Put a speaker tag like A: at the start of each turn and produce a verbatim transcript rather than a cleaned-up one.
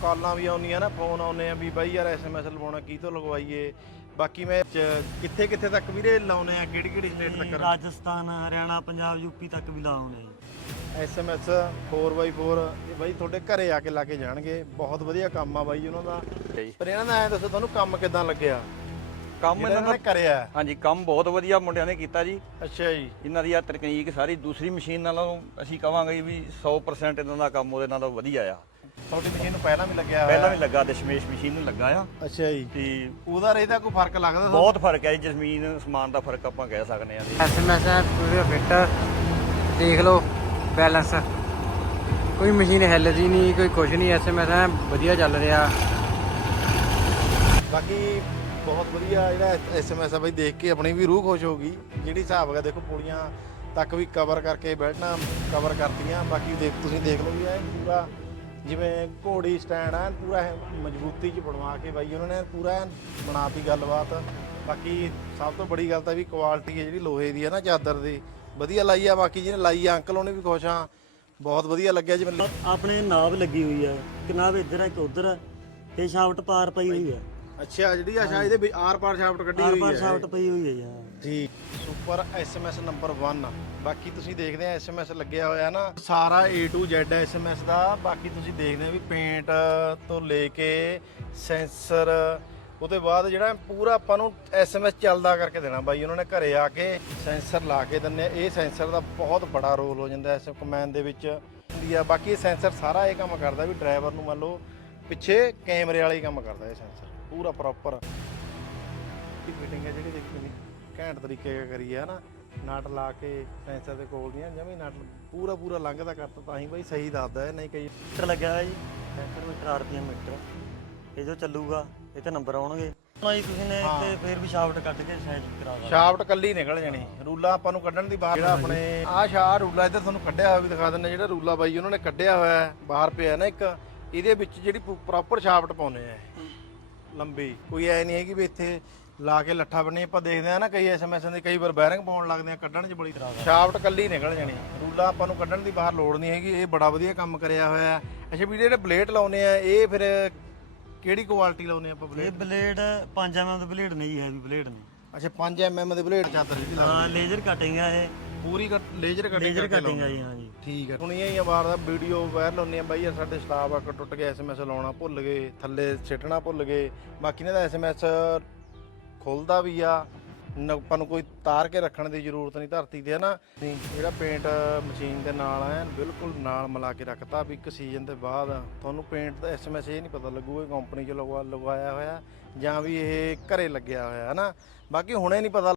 A: ਕਾਲਾਂ ਵੀ ਆਉਂਦੀਆਂ ਨਾ, ਫੋਨ ਆਉਂਦੇ ਆ ਵੀ ਬਾਈ ਯਾਰ ਐਸਐਮਐਸ ਲਵਾਉਣਾ ਕੀ ਤੋਂ ਲਗਵਾਈਏ। ਬਾਕੀ ਮੈਂ ਕਿੱਥੇ ਕਿੱਥੇ ਤੱਕ ਵੀਰੇ ਲਾਉਨੇ ਆ, ਕਿਹੜੀ ਕਿਹੜੀ ਸਟੇਟ ਤੱਕ?
B: ਰਾਜਸਥਾਨ, ਹਰਿਆਣਾ, ਪੰਜਾਬ, ਯੂਪੀ ਤੱਕ ਵੀ ਲਾਉਣੇ
A: ਐਸਐਮਐਸ ਫੋਰ ਬਾਈ ਫੋਰ ਇਹ ਬਾਈ ਤੁਹਾਡੇ ਘਰੇ ਆ ਕੇ ਲਾ ਕੇ ਜਾਣਗੇ। ਬਹੁਤ ਵਧੀਆ ਕੰਮ ਆ ਬਾਈ ਉਹਨਾਂ ਦਾ। ਪਰ ਇਹਨਾਂ ਦਾ ਐਂ ਦੱਸੋ ਤੁਹਾਨੂੰ ਕੰਮ ਕਿੱਦਾਂ ਲੱਗਿਆ?
C: ਕੰਮ ਇਹਨਾਂ ਨੇ
A: ਕਰਿਆ?
C: ਹਾਂਜੀ, ਕੰਮ ਬਹੁਤ ਵਧੀਆ ਮੁੰਡਿਆਂ ਨੇ ਕੀਤਾ ਜੀ।
A: ਅੱਛਾ ਜੀ।
C: ਇਹਨਾਂ ਦੀ ਆ ਤਕਨੀਕ ਸਾਰੀ ਦੂਸਰੀ ਮਸ਼ੀਨ ਨਾਲੋਂ ਅਸੀਂ ਕਵਾਂਗੇ ਵੀ ਸੌ ਪ੍ਰਸੈਂਟ ਇਹਨਾਂ ਦਾ ਕੰਮ ਉਹਦੇ ਨਾਲੋਂ ਵਧੀਆ ਆ।
A: ਤੁਹਾਡੀ ਮਸ਼ੀਨ ਨੂੰ ਪਹਿਲਾਂ ਵੀ ਲੱਗਿਆ?
C: ਪਹਿਲਾਂ ਵੀ ਲੱਗਾ, ਦਸ਼ਮੇਸ਼ ਮਸ਼ੀਨ ਨੂੰ ਲੱਗਾ ਆ।
A: ਅੱਛਾ ਜੀ।
C: ਤੇ
A: ਉਹਦਾ ਇਹਦਾ ਕੋਈ ਫਰਕ ਲੱਗਦਾ?
C: ਬਹੁਤ ਫਰਕ ਹੈ ਜੀ, ਜ਼ਮੀਨ ਸਮਾਨ ਦਾ ਫਰਕ ਆਪਾਂ ਕਹਿ ਸਕਦੇ ਹਾਂ ਜੀ।
B: ਐਸਐਮਐਸ ਹੈ ਪੂਰੇ ਫਿੱਟ, ਦੇਖ ਲਓ ਬੈਲੈਂਸ, ਕੋਈ ਮਸ਼ੀਨ ਹਿੱਲਦੀ ਨਹੀਂ, ਕੋਈ ਕੁਝ ਨਹੀਂ। ਐਸਐਮਐਸ ਹੈ ਵਧੀਆ ਚੱਲ ਰਿਹਾ।
A: ਬਾਕੀ ਬਹੁਤ ਵਧੀਆ ਜਿਹੜਾ ਐਸਐਮਐਸ ਆ ਬਾਈ, ਦੇਖ ਕੇ ਆਪਣੀ ਵੀ ਰੂਹ ਖੁਸ਼ ਹੋ ਗਈ। ਜਿਹੜੀ ਹਿਸਾਬ ਹੈਗਾ ਦੇਖੋ, ਪੁਲੀਆਂ ਤੱਕ ਵੀ ਕਵਰ ਕਰਕੇ ਬੈਠਣਾ ਕਵਰ ਕਰਤੀਆਂ। ਬਾਕੀ ਦੇਖ ਤੁਸੀਂ ਦੇਖ ਲਓ ਵੀ ਇਹ ਪੂਰਾ ਜਿਵੇਂ ਘੋੜੀ ਸਟੈਂਡ ਆ, ਪੂਰਾ ਮਜ਼ਬੂਤੀ 'ਚ ਬਣਵਾ ਕੇ ਬਾਈ ਉਹਨਾਂ ਨੇ ਪੂਰਾ ਬਣਾਤੀ ਗੱਲਬਾਤ। ਬਾਕੀ ਸਭ ਤੋਂ ਬੜੀ ਗੱਲ ਤਾਂ ਵੀ ਕੁਆਲਿਟੀ ਹੈ ਜਿਹੜੀ ਲੋਹੇ ਦੀ ਹੈ ਨਾ, ਚਾਦਰ ਦੀ ਵਧੀਆ ਲਾਈ ਆ। ਬਾਕੀ ਜਿਹਨੇ ਲਾਈ ਆ ਅੰਕਲ ਉਹਨੇ ਵੀ ਖੁਸ਼ ਆ, ਬਹੁਤ ਵਧੀਆ ਲੱਗਿਆ। ਜਿਵੇਂ
B: ਆਪਣੇ ਨਾਬ ਲੱਗੀ ਹੋਈ ਆ, ਇੱਕ ਨਾਬ ਇੱਧਰ ਹੈ ਇੱਕ ਉੱਧਰ ਹੈ, ਤੇ ਸ਼ਾਫਟ ਪਾਰ ਪਈ ਹੋਈ ਆ।
A: ਅੱਛਾ, ਜਿਹੜੀ ਆ ਸ਼ਾਇਦ ਇਹਦੇ ਆਰ ਪਾਰ ਸ਼ਾਫਟ ਕੱਢੀ ਹੋਈ ਹੈ।
B: ਆਰ ਪਾਰ ਸ਼ਾਫਟ ਪਈ ਹੋਈ ਹੈ ਯਾਰ।
A: ਠੀਕ, ਸੁਪਰ ਐਸਐਮਐਸ ਨੰਬਰ ਇੱਕ। ਬਾਕੀ ਤੁਸੀਂ ਦੇਖਦੇ ਆ ਐਸਐਮਐਸ ਲੱਗਿਆ ਹੋਇਆ ਨਾ, ਸਾਰਾ ਏ ਟੂ ਜ਼ੈਡ ਐਸਐਮਐਸ ਦਾ। ਬਾਕੀ ਤੁਸੀਂ ਦੇਖਦੇ ਆ ਵੀ ਪੇਂਟ ਤੋਂ ਲੈ ਕੇ ਸੈਂਸਰ, ਉਹਦੇ ਬਾਅਦ ਜਿਹੜਾ ਪੂਰਾ ਆਪਾਂ ਨੂੰ ਐਸਐਮਐਸ ਚੱਲਦਾ ਕਰਕੇ ਦੇਣਾ ਬਾਈ ਉਹਨਾਂ ਨੇ। ਘਰੇ ਆ ਕੇ ਸੈਂਸਰ ਲਾ ਕੇ ਦਿੰਦੇ ਆ। ਇਹ ਸੈਂਸਰ ਦਾ ਬਹੁਤ ਬੜਾ ਰੋਲ ਹੋ ਜਾਂਦਾ ਐਸ ਕਮੈਨ ਦੇ ਵਿੱਚ ਹੁੰਦੀ ਆ। ਬਾਕੀ ਇਹ ਸੈਂਸਰ ਸਾਰਾ ਇਹ ਕੰਮ ਕਰਦਾ ਵੀ ਡਰਾਈਵਰ ਨੂੰ ਮੰਨ ਲਓ ਪਿੱਛੇ ਕੈਮਰੇ ਵਾਲਾ ਹੀ ਕੰਮ ਕਰਦਾ ਇਹ ਸੈਂਸਰ ਪੂਰਾ ਪ੍ਰੋਪਰ। ਫਿਟਿੰਗ ਹੈ ਜਿਹੜੀ ਦੇਖੀ ਨਹੀਂ ਘੈਂਟ ਤਰੀਕੇ ਕਰੀ ਹੈ ਨਾ, ਨਟ ਲਾ ਕੇ ਸੈਂਸਰ ਦੇ ਕੋਲ ਦੀਆਂ ਜਮੀ ਨਟ ਪੂਰਾ ਪੂਰਾ ਲੰਘਦਾ ਕਰਤਾ, ਤਾਂ ਹੀ ਬਾਈ ਸਹੀ ਦੱਸਦਾ ਹੈ। ਨਹੀਂ ਕਈ
B: ਮੀਟਰ ਲੱਗਿਆ ਹੋਇਆ ਜੀ, ਸੈਂਸਰ ਮੀਟਰ, ਆਰਪੀਐਮ ਮੀਟਰ। ਇਹ ਜੋ ਚੱਲੂਗਾ ਇਹ ਤੇ ਨੰਬਰ ਆਉਣਗੇ ਜੀ। ਤੁਸੀਂ ਨੇ ਤੇ ਫੇਰ ਵੀ ਸ਼ਾਫਟ ਕੱਢ ਕੇ ਸਾਈਜ਼ ਕਰਾ ਦਾਂਗੇ।
A: ਸ਼ਾਫਟ ਕੱਲੀ ਨਿਕਲ ਜਾਣੀ, ਰੂਲਾ ਆਪਾਂ ਨੂੰ ਕੱਢਣ ਦੀ ਬਾਹਰ। ਜਿਹੜਾ ਆਪਣੇ ਆਹ ਸ਼ਾਹ ਰੂਲਾ ਇੱਧਰ ਤੁਹਾਨੂੰ ਕੱਢਿਆ ਹੋਇਆ ਵੀ ਦਿਖਾ ਦਿੰਦੇ। ਜਿਹੜਾ ਰੂਲਾ ਬਾਈ ਉਹਨਾਂ ਨੇ ਕੱਢਿਆ ਹੋਇਆ ਬਾਹਰ ਪਿਆ ਨਾ ਇੱਕ, ਇਹਦੇ ਵਿੱਚ ਜਿਹੜੀ ਪ੍ਰੋਪਰ ਸ਼ਾਫਟ ਪਾਉਂਦੇ ਆ ਲੰਬੀ। ਕੋਈ ਐ ਨਹੀਂ ਹੈਗੀ ਵੀ ਇੱਥੇ ਲਾ ਕੇ ਲੱਠਾ ਬਣੇ। ਆਪਾਂ ਦੇਖਦੇ ਆ ਨਾ ਕਈ ਐਸਐਮਐਸ ਦੇ ਕਈ ਵਾਰ ਬੈਰਿੰਗ ਪਾਉਣ ਲੱਗਦੇ ਆ, ਕੱਢਣ 'ਚ ਬੜੀ ਤਰ੍ਹਾਂ ਸ਼ਾਫਟ ਕੱਲੀ ਨਿਕਲ ਜਾਣੀ, ਰੂਲਾ ਆਪਾਂ ਨੂੰ ਕੱਢਣ ਦੀ ਬਾਹਰ ਲੋੜ ਨਹੀਂ ਹੈਗੀ। ਇਹ ਬੜਾ ਵਧੀਆ ਕੰਮ ਕਰਿਆ ਹੋਇਆ। ਅੱਛਾ ਵੀ ਜਿਹੜੇ ਬਲੇਡ ਲਾਉਨੇ ਆ ਇਹ ਫਿਰ ਕਿਹੜੀ ਕੁਆਲਿਟੀ ਲਾਉਨੇ ਆਪਾਂ ਬਲੇਡ?
B: ਇਹ ਬਲੇਡ ਪੰਜ ਐਮ ਐਮ ਦੇ ਬਲੇਡ ਨਹੀਂ ਹੈਵੀ ਬਲੇਡ ਨੇ।
A: ਅੱਛਾ ਪੰਜ ਐਮ ਐਮ ਦੇ ਬਲੇਡ ਚਾਦਰ ਜਿਹੜੀ ਲੱਗਦੀ?
B: ਹਾਂ, ਲੇਜ਼ਰ ਕਟਿੰਗ ਆ ਇਹ,
A: ਪੂਰੀ ਲੇਜ਼ਰ ਕਟਿੰਗ
B: ਲੇਜ਼ਰ ਕਟਿੰਗ ਆ ਜੀ। ਹਾਂ ਜੀ,
A: ਠੀਕ ਹੈ। ਹੁਣ ਇਹ ਹੀ ਆ ਵਾਰ ਦਾ ਵੀਡੀਓ ਵਾਇਰਲ ਹੁੰਦੀ ਆ ਬਾਈ ਯਾਰ ਸਾਡੇ ਸਟਾਫ ਆ ਟੁੱਟ ਗਿਆ, ਐਸਐਮਐਸ ਲਾਉਣਾ ਭੁੱਲ ਗਏ, ਥੱਲੇ ਸਿੱਟਣਾ ਭੁੱਲ ਗਏ। ਬਾਕੀ ਇਹਨਾਂ ਦਾ ਐਸਐਮਐਸ ਖੁੱਲਦਾ ਵੀ ਆ, ਆਪਾਂ ਨੂੰ ਕੋਈ ਤਾਰ ਕੇ ਰੱਖਣ ਦੀ ਜ਼ਰੂਰਤ ਨਹੀਂ ਧਰਤੀ ਤੇ, ਹੈ ਨਾ। ਜਿਹੜਾ ਪੇਂਟ ਮਸ਼ੀਨ ਦੇ ਨਾਲ ਐ ਬਿਲਕੁਲ ਨਾਲ ਮਿਲਾ ਕੇ ਰੱਖਤਾ ਵੀ ਇੱਕ ਸੀਜ਼ਨ ਦੇ ਬਾਅਦ ਤੁਹਾਨੂੰ ਪੇਂਟ ਦਾ ਐਸਐਮਐਸ ਇਹ ਨਹੀਂ ਪਤਾ ਲੱਗੂਗਾ ਕੰਪਨੀ 'ਚ ਲਗਵਾ ਲਗਵਾਇਆ ਹੋਇਆ ਜਾਂ ਵੀ ਇਹ ਘਰੇ ਲੱਗਿਆ ਹੋਇਆ, ਹੈ ਨਾ। ਬਾਕੀ ਹੁਣੇ ਨਹੀਂ ਪਤਾ